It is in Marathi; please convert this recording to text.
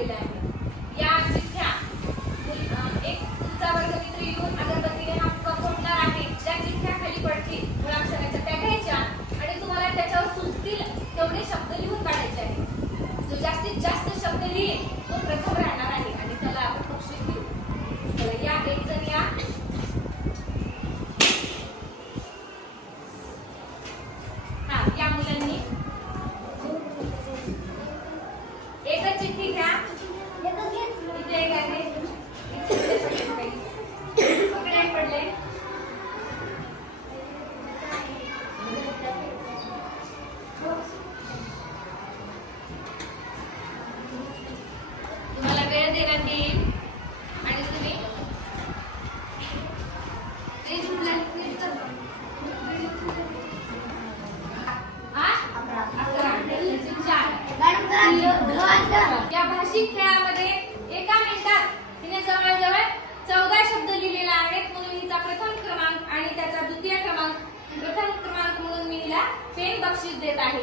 लागलेल्या आहेत। या चिठ्ठ्या एक तुमचा वर्ग मित्र येऊन अगरबत्तीने हा फुगा फोडणार आहे। ज्या चिठ्ठ्या खाली पडतील मुळाक्षराच्या त्या घ्यायच्या आणि तुम्हाला त्याच्यावर सुचतील तेवढे शब्द लिहून काढायचे आहेत। जो जास्तीत जास्त शब्द लिहिल तो प्रथम राहणार आहे आणि त्याला आपण बक्षीस देऊ। तर या एक जण या। हा या मुलांनी एकच चिठ्ठी घ्या। इथे एक आहे, इकडे पडले। तुम्हाला वेळ देण्यात येईल आणि तुम्ही या भाषिक खेळामध्ये एका मिनिटात तिने जवळजवळ 14 शब्द लिहिलेले आहेत म्हणून हिचा प्रथम क्रमांक आणि त्याचा द्वितीय क्रमांक प्रथम क्रमांक म्हणून मी हिला पेन बक्षीस देत आहे।